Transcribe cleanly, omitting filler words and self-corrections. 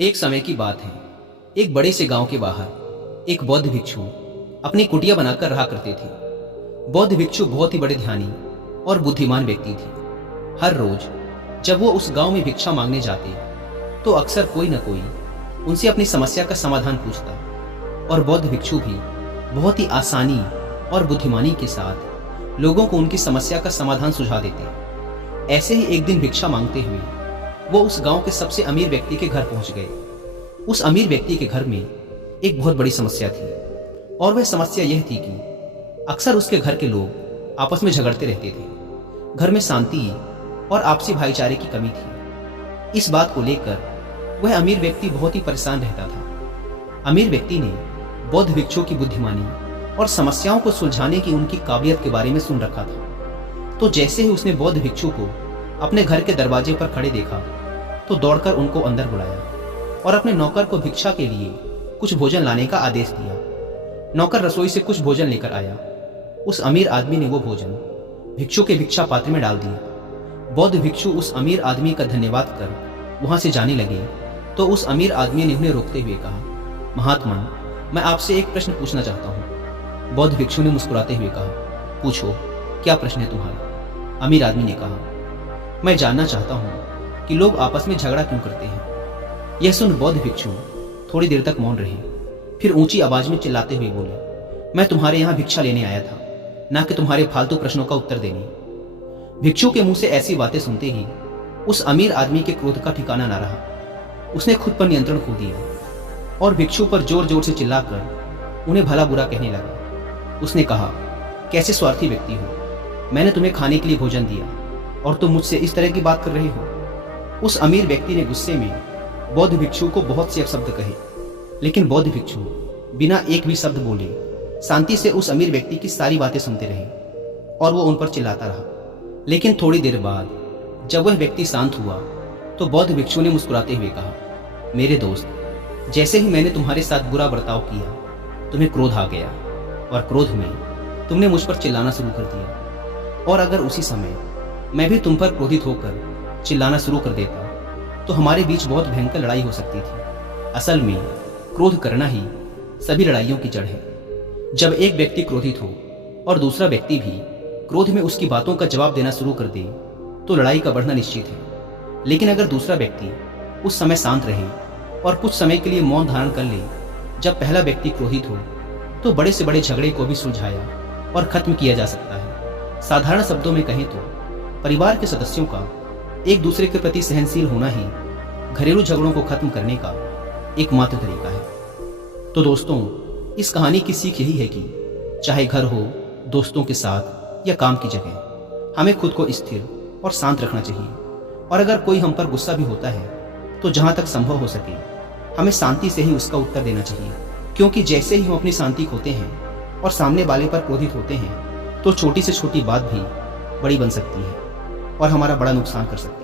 एक समय की बात है। एक बड़े से गांव के बाहर एक बौद्ध भिक्षु अपनी कुटिया बनाकर रहा करते थे। बौद्ध भिक्षु बहुत ही बड़े ध्यानी और बुद्धिमान व्यक्ति थे। हर रोज जब वो उस गांव में भिक्षा मांगने जाते तो अक्सर कोई न कोई उनसे अपनी समस्या का समाधान पूछता और बौद्ध भिक्षु भी बहुत ही आसानी और बुद्धिमानी के साथ लोगों को उनकी समस्या का समाधान सुझा देते। ऐसे ही एक दिन भिक्षा मांगते हुए वो उस गांव के सबसे अमीर व्यक्ति के घर पहुंच गए। उस अमीर व्यक्ति के घर में एक बहुत बड़ी समस्या थी और वह समस्या यह थी कि अक्सर उसके घर के लोग आपस में झगड़ते रहते थे। घर में शांति और आपसी भाईचारे की कमी थी। इस बात को लेकर वह अमीर व्यक्ति बहुत ही परेशान रहता था। अमीर व्यक्ति ने बौद्ध भिक्षु की बुद्धिमानी और समस्याओं को सुलझाने की उनकी काबिलियत के बारे में सुन रखा था। तो जैसे ही उसने बौद्ध भिक्षु को अपने घर के दरवाजे पर खड़े देखा तो दौड़कर उनको अंदर बुलाया और अपने नौकर को भिक्षा के लिए कुछ भोजन लाने का आदेश दिया। नौकर रसोई से कुछ भोजन लेकर आया। उस अमीर आदमी ने वो भोजन भिक्षु के भिक्षा पात्र में डाल दिया। बौद्ध भिक्षु उस अमीर आदमी का धन्यवाद कर वहां से जाने लगे तो उस अमीर आदमी ने उन्हें रोकते हुए कहा, महात्मन, मैं आपसे एक प्रश्न पूछना चाहता हूँ। बौद्ध भिक्षु ने मुस्कुराते हुए कहा, पूछो, क्या प्रश्न है तुम्हारा? अमीर आदमी ने कहा, मैं जानना चाहता हूँ कि लोग आपस में झगड़ा क्यों करते हैं। यह सुन बौद्ध भिक्षु थोड़ी देर तक मौन रहे, फिर ऊंची आवाज में चिल्लाते हुए बोले, मैं तुम्हारे यहाँ भिक्षा लेने आया था, ना कि तुम्हारे फालतू प्रश्नों का उत्तर देने। भिक्षु के मुंह से ऐसी बातें सुनते ही उस अमीर आदमी के क्रोध का ठिकाना ना रहा। उसने खुद पर नियंत्रण खो दिया और भिक्षु पर जोर जोर से चिल्लाकर उन्हें भला बुरा कहने लगा। उसने कहा, कैसे स्वार्थी व्यक्ति हो, मैंने तुम्हें खाने के लिए भोजन दिया और तुम मुझसे इस तरह की बात कर रहे हो। उस अमीर व्यक्ति ने गुस्से में बौद्ध भिक्षु को बहुत से अपशब्द कहे, लेकिन बौद्ध भिक्षु बिना एक भी शब्द बोले शांति से उस अमीर व्यक्ति की सारी बातें सुनते रहे और वो उन पर चिल्लाता रहा। लेकिन थोड़ी देर बाद जब वह व्यक्ति शांत हुआ तो बौद्ध भिक्षु ने मुस्कुराते हुए कहा, मेरे दोस्त, जैसे ही मैंने तुम्हारे साथ बुरा बर्ताव किया तुम्हें क्रोध आ गया और क्रोध में तुमने मुझ पर चिल्लाना शुरू कर दिया। और अगर उसी समय मैं भी तुम पर क्रोधित होकर चिल्लाना शुरू कर देता तो हमारे बीच बहुत भयंकर लड़ाई हो सकती थी। असल में क्रोध करना ही सभी लड़ाइयों की जड़ है। जब एक व्यक्ति क्रोधित हो और दूसरा व्यक्ति भी क्रोध में उसकी बातों का जवाब देना शुरू कर दे तो लड़ाई का बढ़ना निश्चित है। लेकिन अगर दूसरा व्यक्ति उस समय शांत रहे और कुछ समय के लिए मौन धारण कर ले, जब पहला व्यक्ति क्रोधित हो तो बड़े से बड़े झगड़े को भी सुलझाया और खत्म किया जा सकता है। साधारण शब्दों में कहें तो परिवार के सदस्यों का एक दूसरे के प्रति सहनशील होना ही घरेलू झगड़ों को खत्म करने का एकमात्र तरीका है। तो दोस्तों, इस कहानी की सीख यही है कि चाहे घर हो, दोस्तों के साथ या काम की जगह, हमें खुद को स्थिर और शांत रखना चाहिए। और अगर कोई हम पर गुस्सा भी होता है तो जहां तक संभव हो सके हमें शांति से ही उसका उत्तर देना चाहिए, क्योंकि जैसे ही हम अपनी शांति खोते हैं और सामने वाले पर क्रोधित होते हैं तो छोटी से छोटी बात भी बड़ी बन सकती है और हमारा बड़ा नुकसान कर सकती है।